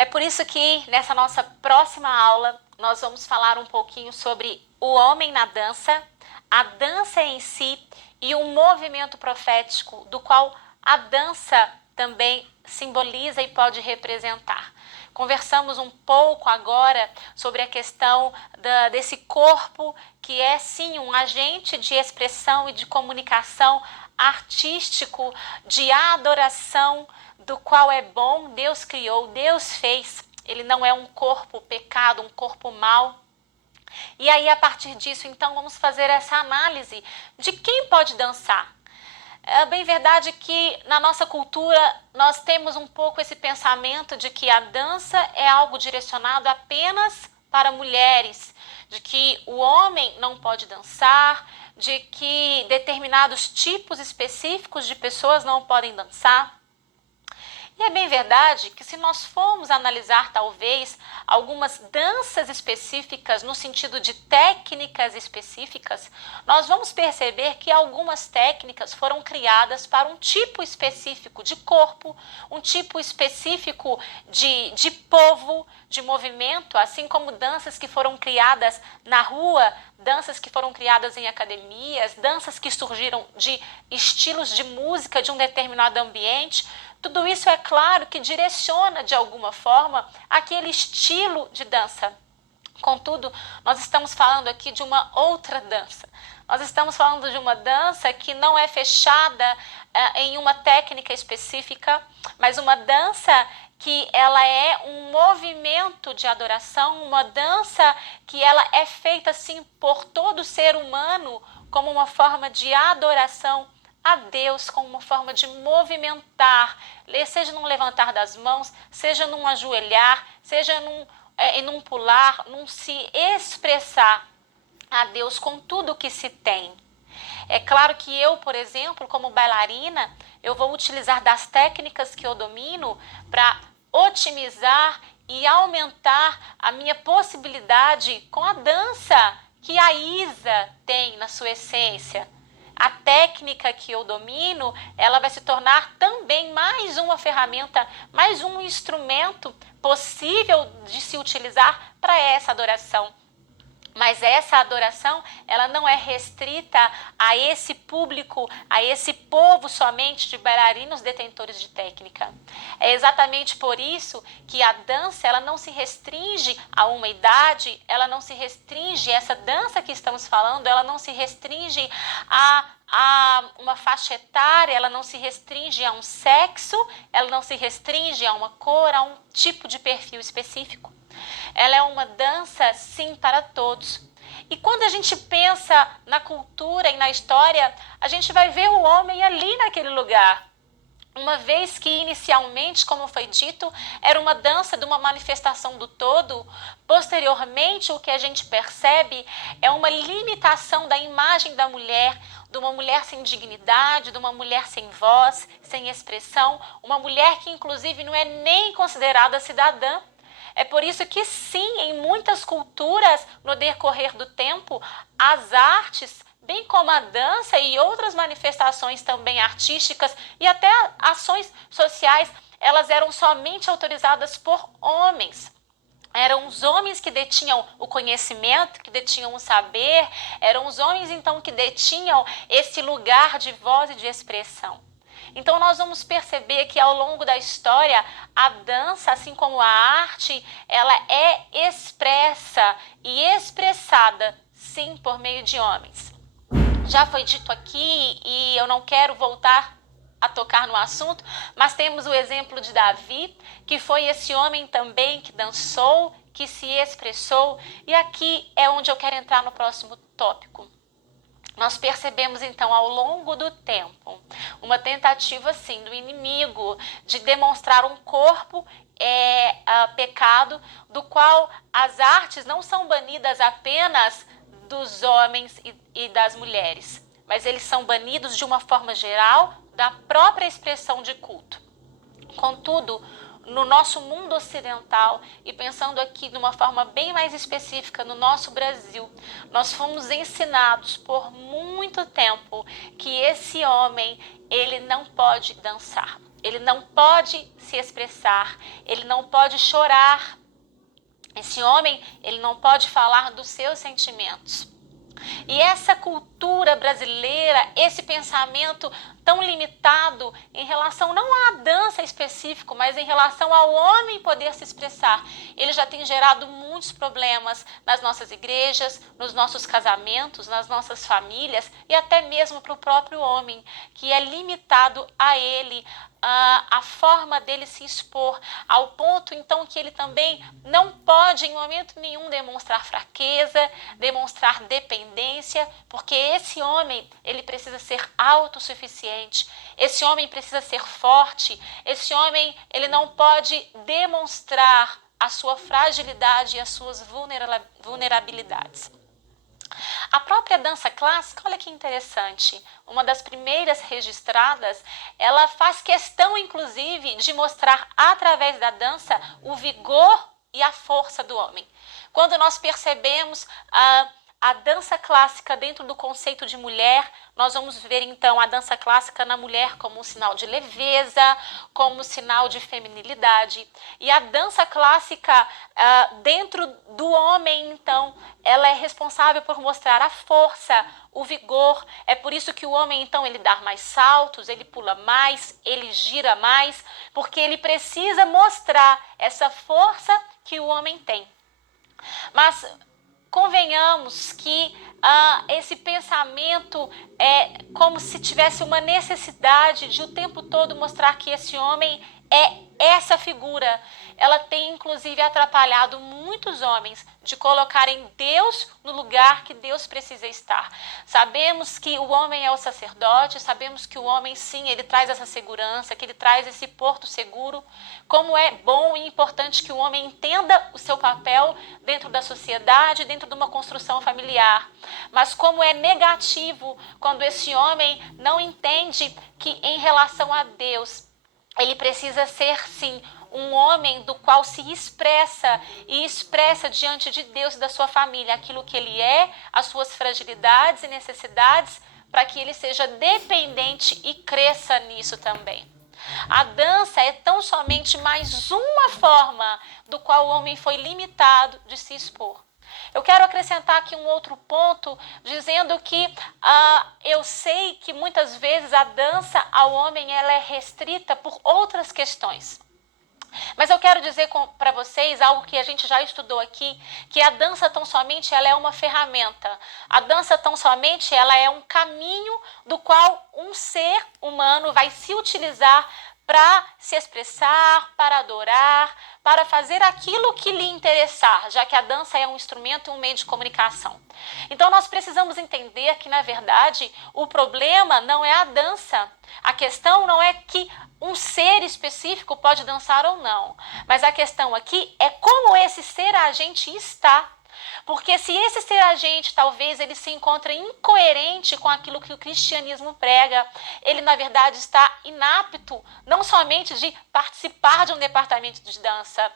É por isso que nessa nossa próxima aula nós vamos falar um pouquinho sobre o homem na dança, a dança em si e o movimento profético do qual a dança também simboliza e pode representar. Conversamos um pouco agora sobre a questão desse corpo que é sim um agente de expressão e de comunicação artístico, de adoração, do qual é bom, Deus criou, Deus fez. Ele não é um corpo pecado, um corpo mau. E aí, a partir disso, então, vamos fazer essa análise de quem pode dançar. É bem verdade que na nossa cultura nós temos um pouco esse pensamento de que a dança é algo direcionado apenas para mulheres, de que o homem não pode dançar, de que determinados tipos específicos de pessoas não podem dançar. E é bem verdade que se nós formos analisar talvez algumas danças específicas no sentido de técnicas específicas, nós vamos perceber que algumas técnicas foram criadas para um tipo específico de corpo, um tipo específico de povo, de movimento, assim como danças que foram criadas na rua, danças que foram criadas em academias, danças que surgiram de estilos de música de um determinado ambiente. Tudo isso é claro que direciona de alguma forma aquele estilo de dança. Contudo, nós estamos falando aqui de uma outra dança. Nós estamos falando de uma dança que não é fechada em uma técnica específica, mas uma dança que ela é um movimento de adoração, uma dança que ela é feita assim por todo ser humano como uma forma de adoração a Deus, como uma forma de movimentar, seja num levantar das mãos, seja num ajoelhar, seja num pular, num se expressar a Deus com tudo que se tem. É claro que eu, por exemplo, como bailarina, eu vou utilizar das técnicas que eu domino para otimizar e aumentar a minha possibilidade com a dança que a Isa tem na sua essência. A técnica que eu domino, ela vai se tornar também mais uma ferramenta, mais um instrumento possível de se utilizar para essa adoração. Mas essa adoração, ela não é restrita a esse público, a esse povo somente de bailarinos detentores de técnica. É exatamente por isso que a dança, ela não se restringe a uma idade, ela não se restringe, essa dança que estamos falando, ela não se restringe a uma faixa etária, ela não se restringe a um sexo, ela não se restringe a uma cor, a um tipo de perfil específico. Ela é uma dança, sim, para todos. E quando a gente pensa na cultura e na história, a gente vai ver o homem ali naquele lugar. Uma vez que inicialmente, como foi dito, era uma dança de uma manifestação do todo, posteriormente o que a gente percebe é uma limitação da imagem da mulher, de uma mulher sem dignidade, de uma mulher sem voz, sem expressão, uma mulher que inclusive não é nem considerada cidadã. É por isso que sim, em muitas culturas, no decorrer do tempo, as artes, bem como a dança e outras manifestações também artísticas e até ações sociais, elas eram somente autorizadas por homens. Eram os homens que detinham o conhecimento, que detinham o saber, eram os homens então que detinham esse lugar de voz e de expressão. Então nós vamos perceber que ao longo da história, a dança, assim como a arte, ela é expressa e expressada, sim, por meio de homens. Já foi dito aqui e eu não quero voltar a tocar no assunto, mas temos o exemplo de Davi, que foi esse homem também que dançou, que se expressou, e aqui é onde eu quero entrar no próximo tópico. Nós percebemos então ao longo do tempo uma tentativa sim do inimigo de demonstrar um corpo pecado, do qual as artes não são banidas apenas dos homens e das mulheres, mas eles são banidos de uma forma geral da própria expressão de culto. Contudo, no nosso mundo ocidental, e pensando aqui de uma forma bem mais específica no nosso Brasil, nós fomos ensinados por muito tempo que esse homem, ele não pode dançar. ele não pode se expressar, ele não pode chorar. Esse homem, ele não pode falar dos seus sentimentos. E essa cultura brasileira, esse pensamento tão limitado em relação não à dança específico, mas em relação ao homem poder se expressar, ele já tem gerado muitos problemas nas nossas igrejas, nos nossos casamentos, nas nossas famílias e até mesmo para o próprio homem, que é limitado a ele, a forma dele se expor, ao ponto então que ele também não pode em momento nenhum demonstrar fraqueza, demonstrar dependência, porque esse homem, ele precisa ser autossuficiente, esse homem precisa ser forte, esse homem, ele não pode demonstrar a sua fragilidade e as suas vulnerabilidades. A própria dança clássica, olha que interessante, uma das primeiras registradas, ela faz questão, inclusive, de mostrar através da dança o vigor e a força do homem. Quando nós percebemos a dança clássica dentro do conceito de mulher, nós vamos ver então a dança clássica na mulher como um sinal de leveza, como um sinal de feminilidade. E a dança clássica dentro do homem, então, ela é responsável por mostrar a força, o vigor. É por isso que o homem, então, ele dá mais saltos, ele pula mais, ele gira mais, porque ele precisa mostrar essa força que o homem tem. Mas convenhamos que esse pensamento é como se tivesse uma necessidade de o tempo todo mostrar que esse homem é essa figura. Ela tem inclusive atrapalhado muitos homens de colocarem Deus no lugar que Deus precisa estar. Sabemos que o homem é o sacerdote, sabemos que o homem sim, ele traz essa segurança, que ele traz esse porto seguro. Como é bom e importante que o homem entenda o seu papel dentro da sociedade, dentro de uma construção familiar. Mas como é negativo quando esse homem não entende que em relação a Deus, ele precisa ser sim um homem do qual se expressa e expressa diante de Deus e da sua família aquilo que ele é, as suas fragilidades e necessidades, para que ele seja dependente e cresça nisso também. A dança é tão somente mais uma forma do qual o homem foi limitado de se expor. Eu quero acrescentar aqui um outro ponto, dizendo que eu sei que muitas vezes a dança ao homem ela é restrita por outras questões. Mas eu quero dizer para vocês algo que a gente já estudou aqui, que a dança tão somente ela é uma ferramenta. A dança tão somente ela é um caminho do qual um ser humano vai se utilizar para se expressar, para adorar, para fazer aquilo que lhe interessar, já que a dança é um instrumento e um meio de comunicação. Então nós precisamos entender que, na verdade, o problema não é a dança. A questão não é que um ser específico pode dançar ou não, mas a questão aqui é como esse ser agente está. Porque se esse ser agente, talvez ele se encontre incoerente com aquilo que o cristianismo prega, ele na verdade está inapto, não somente de participar de um departamento de dança,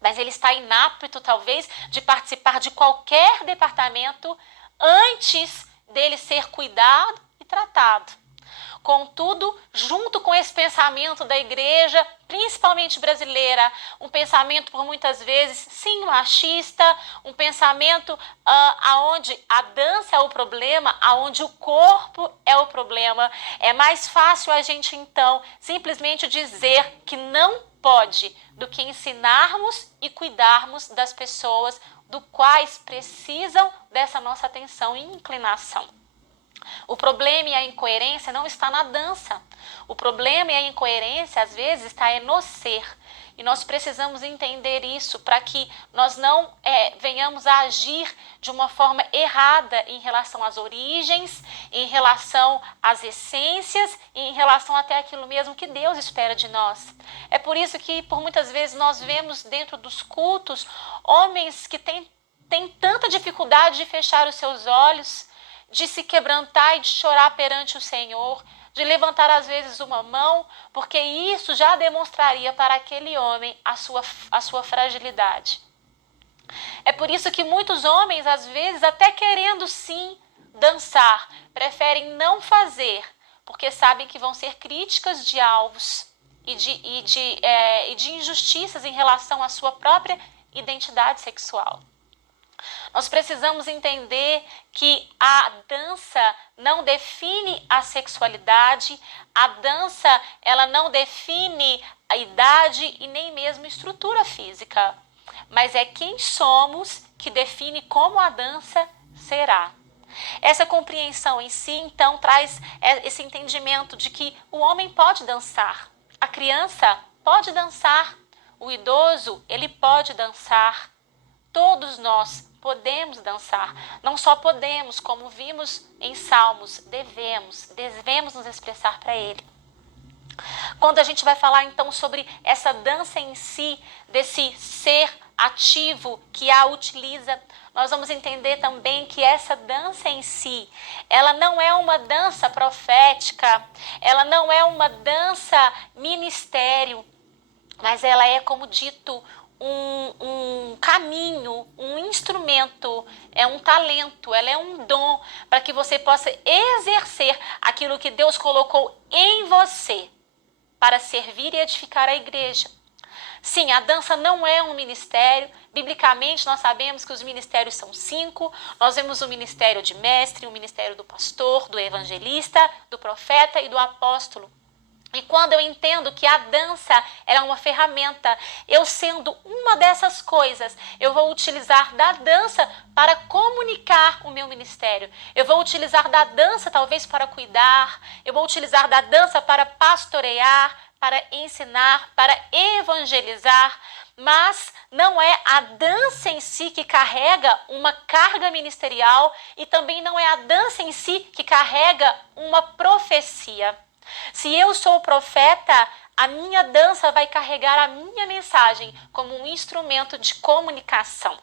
mas ele está inapto talvez de participar de qualquer departamento antes dele ser cuidado e tratado. Contudo, junto com esse pensamento da igreja, principalmente brasileira, um pensamento por muitas vezes, sim, machista, um pensamento aonde a dança é o problema, aonde o corpo é o problema, é mais fácil a gente então simplesmente dizer que não pode do que ensinarmos e cuidarmos das pessoas do quais precisam dessa nossa atenção e inclinação. O problema e a incoerência não está na dança. O problema e a incoerência, às vezes, está no ser. E nós precisamos entender isso para que nós não venhamos a agir de uma forma errada em relação às origens, em relação às essências e em relação até aquilo mesmo que Deus espera de nós. É por isso que, por muitas vezes, nós vemos dentro dos cultos homens que têm tanta dificuldade de fechar os seus olhos, de se quebrantar e de chorar perante o Senhor, de levantar às vezes uma mão, porque isso já demonstraria para aquele homem a sua fragilidade. É por isso que muitos homens, às vezes, até querendo sim dançar, preferem não fazer, porque sabem que vão ser críticas de alvos e de injustiças em relação à sua própria identidade sexual. Nós precisamos entender que a dança não define a sexualidade, a dança ela não define a idade e nem mesmo estrutura física, mas é quem somos que define como a dança será. Essa compreensão em si, então, traz esse entendimento de que o homem pode dançar, a criança pode dançar, o idoso, ele pode dançar, todos nós podemos dançar. Não só podemos, como vimos em Salmos, devemos nos expressar para Ele. Quando a gente vai falar então sobre essa dança em si, desse ser ativo que a utiliza, nós vamos entender também que essa dança em si, ela não é uma dança profética, ela não é uma dança ministério, mas ela é, como dito, um caminho, um instrumento, é um talento, ela é um dom para que você possa exercer aquilo que Deus colocou em você para servir e edificar a igreja. Sim, a dança não é um ministério. Biblicamente, nós sabemos que os ministérios são 5. Nós vemos o ministério de mestre, o ministério do pastor, do evangelista, do profeta e do apóstolo. E quando eu entendo que a dança é uma ferramenta, eu sendo uma dessas coisas, eu vou utilizar da dança para comunicar o meu ministério. Eu vou utilizar da dança talvez para cuidar, eu vou utilizar da dança para pastorear, para ensinar, para evangelizar, mas não é a dança em si que carrega uma carga ministerial e também não é a dança em si que carrega uma profecia. Se eu sou o profeta, a minha dança vai carregar a minha mensagem como um instrumento de comunicação.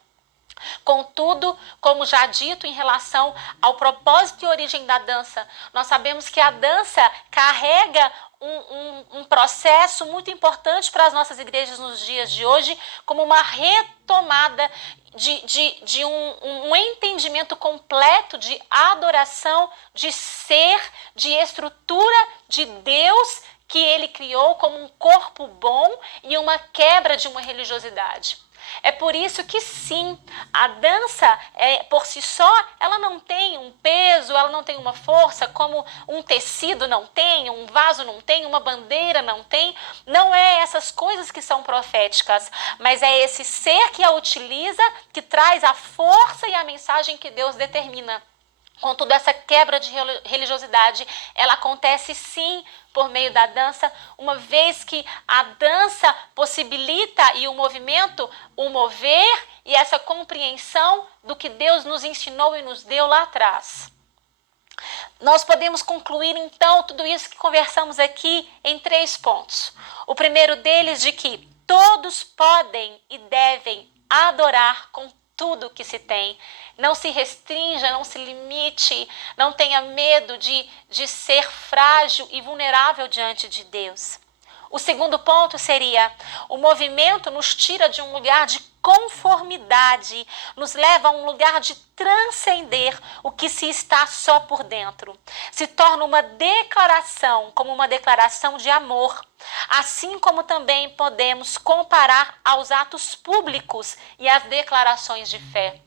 Contudo, como já dito em relação ao propósito e origem da dança, nós sabemos que a dança carrega um processo muito importante para as nossas igrejas nos dias de hoje, como uma retomada de um entendimento completo de adoração, de ser, de estrutura de Deus que Ele criou como um corpo bom e uma quebra de uma religiosidade. É por isso que sim, a dança por si só, ela não tem um peso, ela não tem uma força como um tecido não tem, um vaso não tem, uma bandeira não tem. Não é essas coisas que são proféticas, mas é esse ser que a utiliza, que traz a força e a mensagem que Deus determina. Contudo, essa quebra de religiosidade, ela acontece sim por meio da dança, uma vez que a dança possibilita e o movimento, o mover e essa compreensão do que Deus nos ensinou e nos deu lá atrás. Nós podemos concluir então tudo isso que conversamos aqui em 3 pontos. O primeiro deles de que todos podem e devem adorar com tudo que se tem. Não se restrinja, não se limite, não tenha medo de ser frágil e vulnerável diante de Deus. O segundo ponto seria: o movimento nos tira de um lugar de conformidade, nos leva a um lugar de transcender o que se está só por dentro. Se torna uma declaração, como uma declaração de amor, assim como também podemos comparar aos atos públicos e às declarações de fé.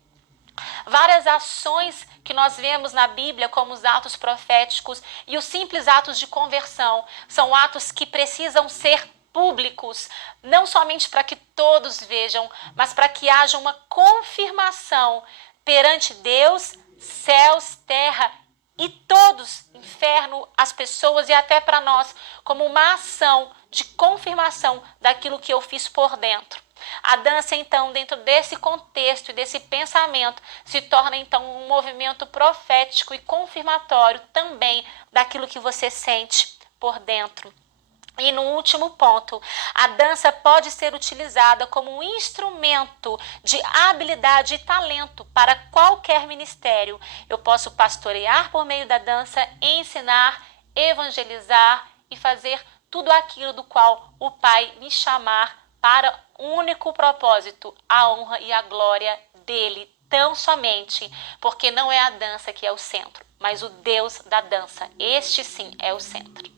Várias ações que nós vemos na Bíblia, como os atos proféticos e os simples atos de conversão, são atos que precisam ser públicos, não somente para que todos vejam, mas para que haja uma confirmação perante Deus, céus, terra e todos, inferno, as pessoas e até para nós, como uma ação de confirmação daquilo que eu fiz por dentro. A dança, então, dentro desse contexto e desse pensamento, se torna, então, um movimento profético e confirmatório também daquilo que você sente por dentro. E no último ponto, a dança pode ser utilizada como um instrumento de habilidade e talento para qualquer ministério. Eu posso pastorear por meio da dança, ensinar, evangelizar e fazer tudo aquilo do qual o Pai me chamar para o único propósito, a honra e a glória dele, tão somente, porque não é a dança que é o centro, mas o Deus da dança. Este sim é o centro.